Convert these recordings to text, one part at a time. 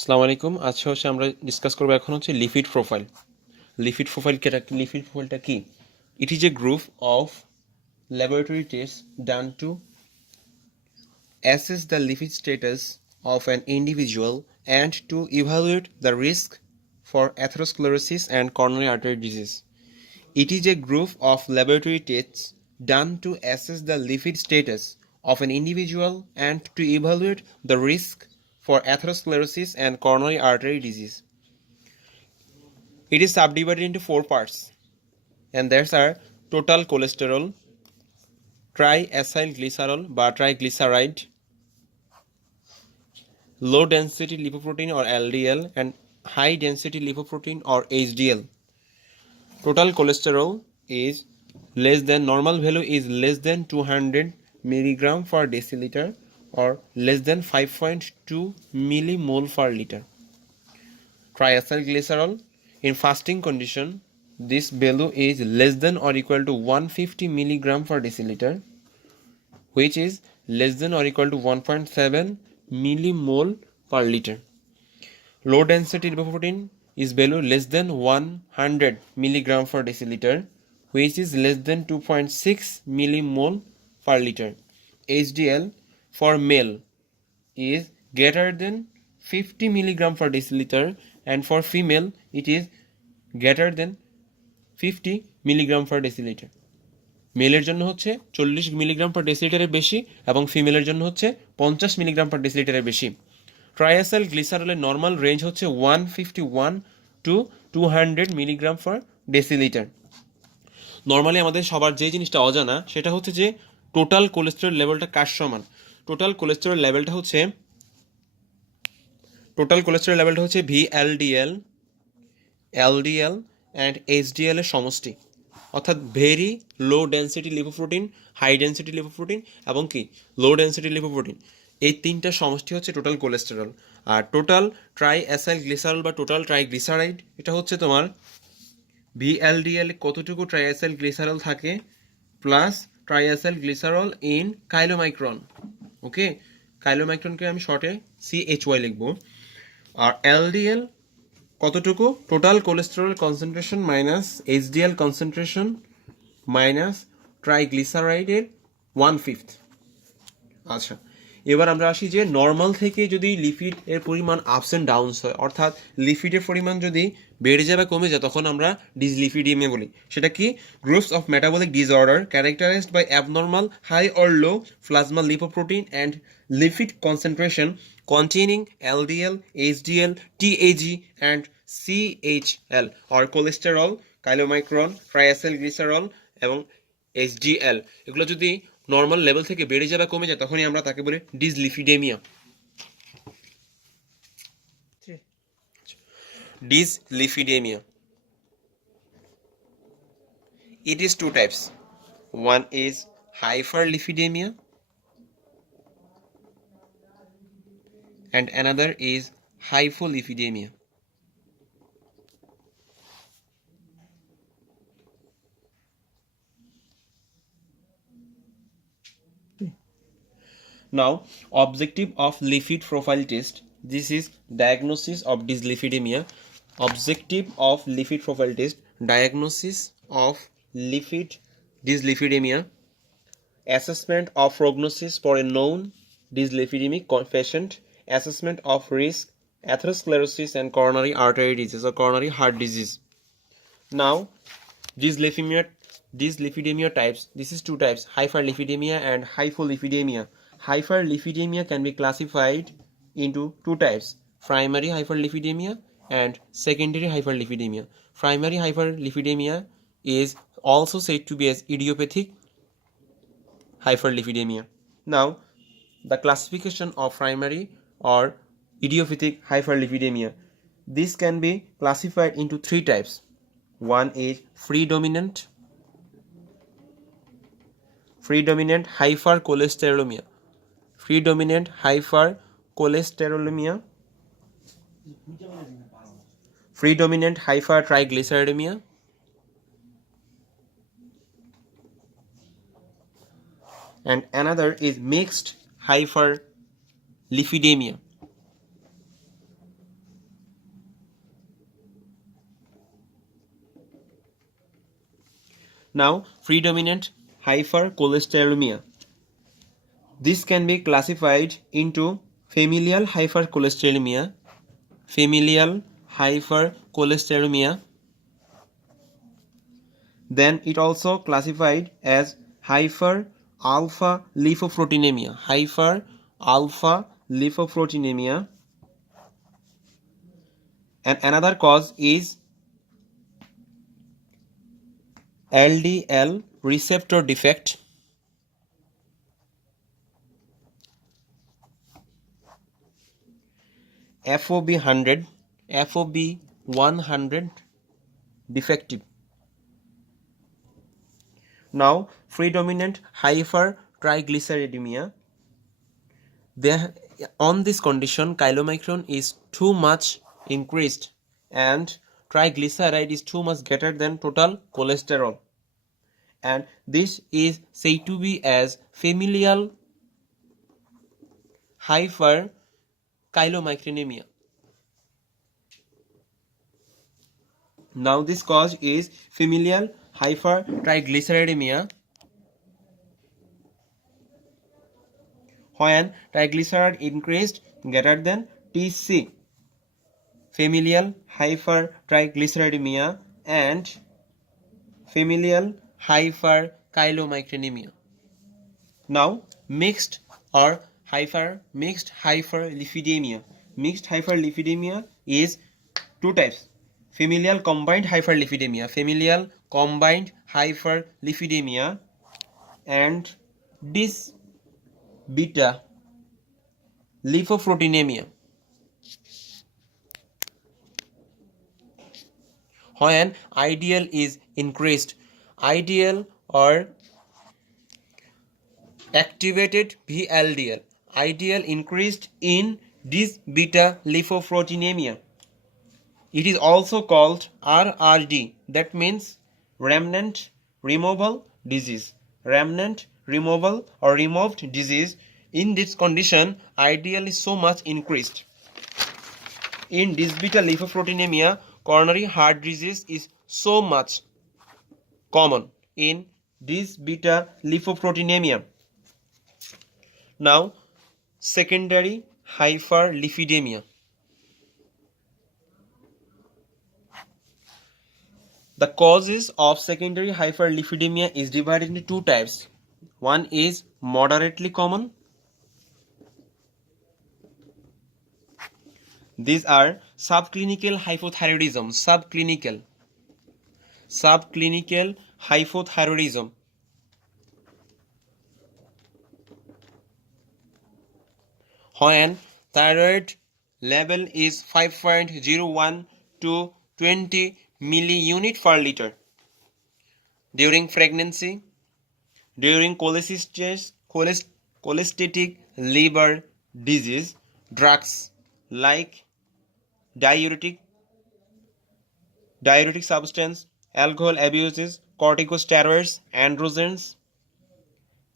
আসসালামু আলাইকুম। আজকে আমরা ডিসকাস করব এখন লিপিড প্রোফাইল। লিপিড প্রোফাইলটা কি? It is a group of laboratory tests done to assess the lipid status of an individual and to evaluate the risk for atherosclerosis and coronary artery disease. It is a group of laboratory tests done to assess the lipid status of an individual and to evaluate the risk for atherosclerosis and coronary artery disease. It is subdivided into 4 parts, and there's are total cholesterol, triacylglycerol বা triglyceride, low density lipoprotein or LDL, and high density lipoprotein or HDL. Total cholesterol is less than normal value is less than 200 milligram per deciliter or less than 5.2 millimole per liter. Triacylglycerol in fasting condition, this value is less than or equal to 150 milligram per deciliter, which is less than or equal to 1.7 millimole per liter. Low density lipoprotein is value less than 100 milligram per deciliter, which is less than 2.6 millimole per liter. HDL for male is greater than 50 milligram per deciliter, and for female it is greater than 50 milligram per deciliter. মেলের জন্য হচ্ছে 40 milligram per ডেসিলিটারের বেশি এবং ফিমেলের জন্য হচ্ছে 50 milligram per ডেসিলিটারের বেশি। ট্রাইএসাইল গ্লিসারলের normal range হচ্ছে 151 to 200 milligram per decilitre. Normally আমাদের সবার যে জিনিসটা অজানা সেটা হচ্ছে যে টোটাল কোলেস্টেরল লেভেলটা কার সমান। টোটাল কোলেস্টেরল লেভেলটা হচ্ছে VLDL, LDL অ্যান্ড HDL এর সমষ্টি, অর্থাৎ very low density lipoprotein, high density lipoprotein এবং কি লো ডেন্সিটি লিপোপ্রোটিন, এই তিনটা সমষ্টি হচ্ছে টোটাল কোলেস্টেরল। আর টোটাল ট্রাইঅ্যাসাইল গ্লিসারল বা টোটাল ট্রাইগ্লিসারাইড এটা হচ্ছে তোমার VLDL কতটুকু ট্রাইঅ্যাসাইল গ্লিসারল থাকে plus triacylglycerol in chylomicron. Okay, কাইলোমাইক্রনকে আমি শর্টে CHY লিখবো। আর LDL কতটুকু? Total cholesterol concentration minus HDL concentration minus ট্রাইগ্লিসারাইডের 1/5। আচ্ছা, এবার আমরা আসি যে নর্মাল থেকে যদি লিপিড এর পরিমাণ আপস অ্যান্ড ডাউনস হয়, অর্থাৎ লিপিডের পরিমাণ যদি বেড়ে যায় বা কমে যায়, তখন আমরা ডিসলিপিডিমিয়া বলি। সেটা কি? Groups of metabolic disorder characterised by abnormal high or low plasma lipoprotein and lipid concentration containing LDL, HDL, TAG and CHL or cholesterol, chylomicron, triacylglycerol এবং HDL এগুলো যদি নর্মাল লেভেল থেকে বেড়ে যায় বা কমে যায় তখনই আমরা তাকে বলি dyslipidaemia. Dyslipidemia. It is two types. One is hyperlipidemia and another is hypolipidemia. Now, objective of lipid profile test. This is diagnosis of dyslipidemia. Objective of lipid profile test: diagnosis of dyslipidemia, assessment of prognosis for a known dyslipidemic patient, assessment of risk, atherosclerosis and coronary artery disease or coronary heart disease. Now, dyslipidemia types. This is two types: hyperlipidemia and hypolipidemia. Hyperlipidemia can be classified into two types: primary hyperlipidemia and secondary hyperlipidemia. Primary hyperlipidemia is also said to be as idiopathic hyperlipidemia. Now, the classification of primary or idiopathic hyperlipidemia. This can be classified into three types. One is predominant hypercholesterolemia. Predominant hypercholesterolemia, predominant hypertriglyceridemia, and another is mixed hyperlipidemia. Now, predominant hypercholesterolemia. This can be classified into familial hypercholesterolemia, then it also classified as hyper alpha lipoproteinemia, and another cause is LDL receptor defect, FOB 100 defective. Now, predominant hypertriglyceridemia. On this condition, chylomicron is too much increased and triglyceride is too much greater than total cholesterol, and this is said to be as familial hyperchylomicronemia. Now this cause is familial hypertriglyceridemia, when triglyceride increased greater than TC, familial hypertriglyceridemia and familial hyperchylomicronemia. Now, mixed hyperlipidemia. Mixed hyperlipidemia is two types: familial combined hyperlipidemia, and dis beta lipoproteinemia. When IDL is increased, IDL or activated VLDL, IDL increased in this beta lipoproteinemia. It is also called RRD, that means remnant removal disease. Remnant removal or removed disease. In this condition, IDL is so much increased. In this beta lipoproteinemia, coronary heart disease is so much common in this beta lipoproteinemia. Now, secondary hyperlipidemia. The causes of secondary hyperlipidemia is divided into two types. One is moderately common. These are subclinical hypothyroidism, subclinical hypothyroidism, when thyroid level is 5.01 to 20 milliunit per liter. During pregnancy, during cholestatic liver disease, drugs like diuretic substance, alcohol abuses, corticosteroids, androgens,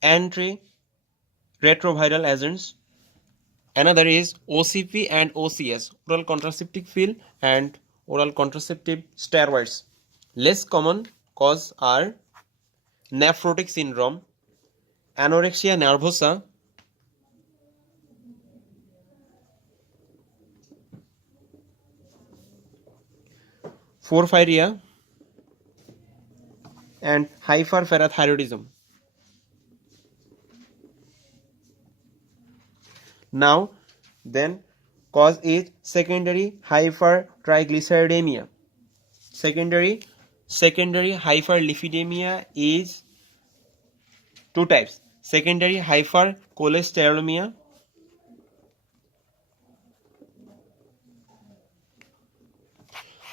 antiretroviral agents. Another is OCP and OCS, oral contraceptive pill and oral contraceptive steroids. Less common cause are nephrotic syndrome, anorexia nervosa, porphyria, and hyperparathyroidism. Now, then, cause is secondary hypertriglyceridemia. Secondary hyperlipidemia is two types: secondary hypercholesterolemia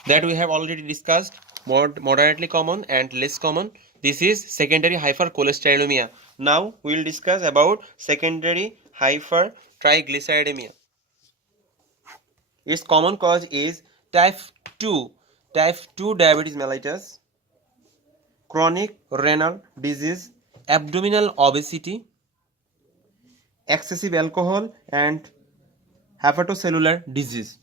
that we have already discussed, moderately common and less common. This is secondary hypercholesterolemia. Now we will discuss about secondary hypertriglyceridemia. Its common cause is type 2 diabetes mellitus, chronic renal disease, abdominal obesity, excessive alcohol, and hepatocellular disease.